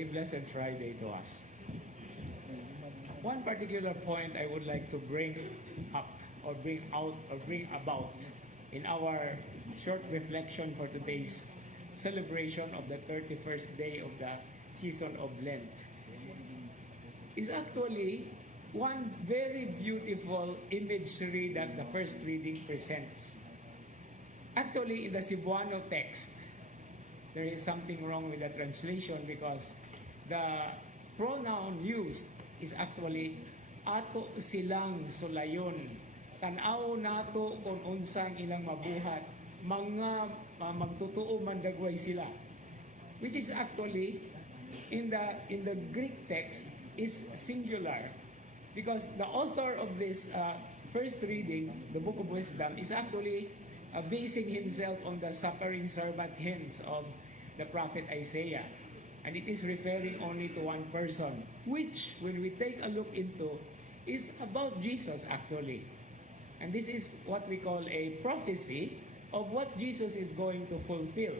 a blessed Friday to us. One particular point I would like to bring up or bring out or bring about in our short reflection for today's celebration of the 31st day of the season of Lent is actually one very beautiful imagery that the first reading presents. Actually, in the Cebuano text, there is something wrong with the translation because the pronoun used is actually ato silang sulayon. Tanaw nato kung unsang ilang mabuhat, mga magtutuo man dagway sila. Which is actually in the Greek text is singular because the author of this first reading, the Book of Wisdom, is actually basing himself on the suffering servant hymns of the prophet Isaiah. And it is referring only to one person, which, when we take a look into, is about Jesus actually. And this is what we call a prophecy of what Jesus is going to fulfill.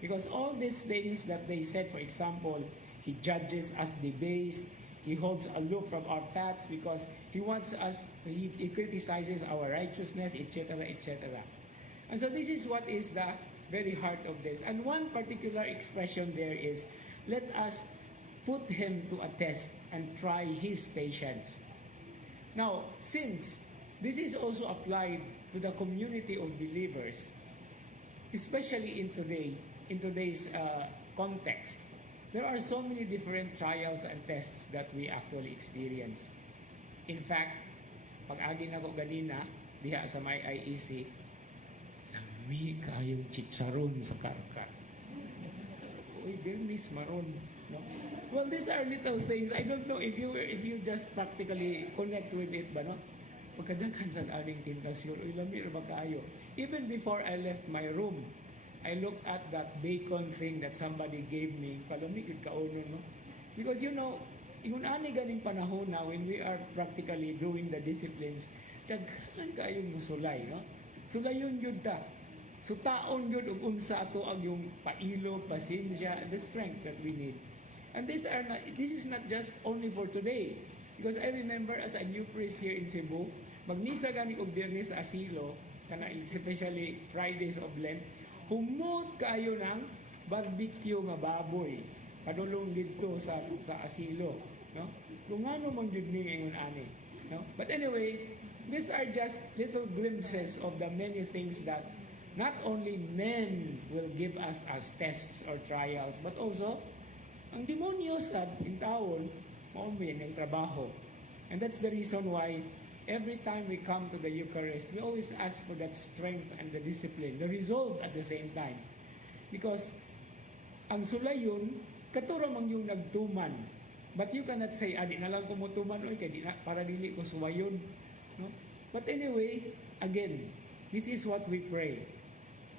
Because all these things that they said, for example, He judges us debased, He holds aloof from our paths because He wants us, He criticizes our righteousness, etc., etc. And so this is what is the very heart of this. And one particular expression there is, let us put Him to a test and try His patience. Now, since this is also applied to the community of believers, especially in today's context, there are so many different trials and tests that we actually experience. In fact, pag-agi na ko ganina, diha sa may IEC, lami kayong chicharon sa karkar. Uy, Bernice Maron. No? Well, these are little things. I don't know if you just practically connect with it ba, no? Pagkadaghan sa aling tentasyon, uy, lamir ba kayo? Even before I left my room, I looked at that bacon thing that somebody gave me. Palamig kauno, no? Because, yung ani ganing panahon na when we are practically doing the disciplines, daghan kayong musulay, no? Sulayon yun ta. So taon yun ug unsa ato ang yung pailo, pasensya, and the strength that we need. And this is not just only for today. Because I remember as a new priest here in Cebu, magnisa gani og Biyernes Asilo, kana especially Fridays of Lent, humot kayo ng barbecue nga baboy padulong dito sa asilo, no? Kung ano man jud ning ingon ani, no? But anyway, these are just little glimpses of the many things that not only men will give us as tests or trials, but also ang demonyo sa intawon mao ang trabaho. And that's the reason why every time we come to the Eucharist, we always ask for that strength and the discipline, the resolve at the same time. Because ang sulayon, katura mang yung nagtuman. But you cannot say, di na lang kumutuman, oy, para dili ko suwayon. No? But anyway, again, this is what we pray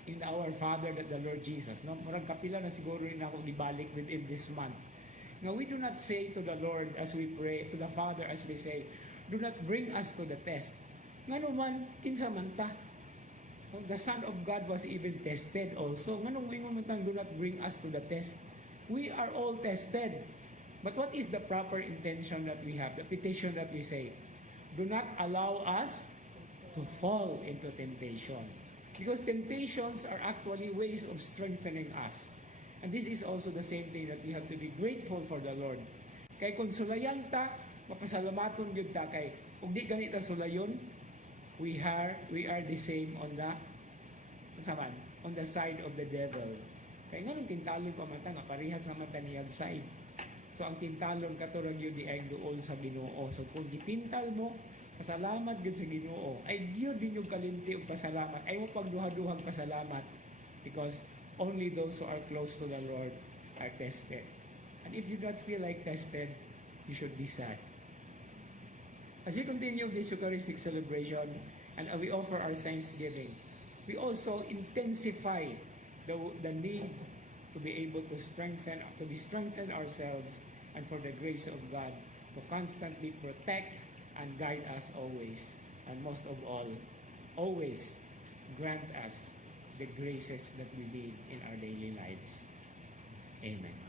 in our Father that the Lord Jesus. No? Marang kapila na siguro rin ako gibalik within this month. Now, we do not say to the Lord as we pray, to the Father as we say, do not bring us to the test. Nga naman, kinsa man ta. The Son of God was even tested also. Nga nung ingon man do not bring us to the test. We are all tested. But what is the proper intention that we have? The petition that we say, do not allow us to fall into temptation. Because temptations are actually ways of strengthening us. And this is also the same thing that we have to be grateful for the Lord. Kay kung sulayan ta, mapasalamaton yun ta kay kung di ganita sulayon, we are the same on the side of the devil. Kay nga nung tintalon pa man ta, nga parehas naman ta niyang side. So ang tintalon katurag yun di ay dool sa Ginoo. So kung gitintal mo, pasalamat gud sa Ginoo. Ay gyud din yung kalimti og pasalamat. Ay mo pagduha-duhang pasalamat because only those who are close to the Lord are tested. And if you don't feel like tested, you should be sad. As we continue this Eucharistic celebration and we offer our thanksgiving, we also intensify the need to be able to strengthen ourselves and for the grace of God to constantly protect and guide us always. And most of all, always grant us the graces that we need in our daily lives. Amen.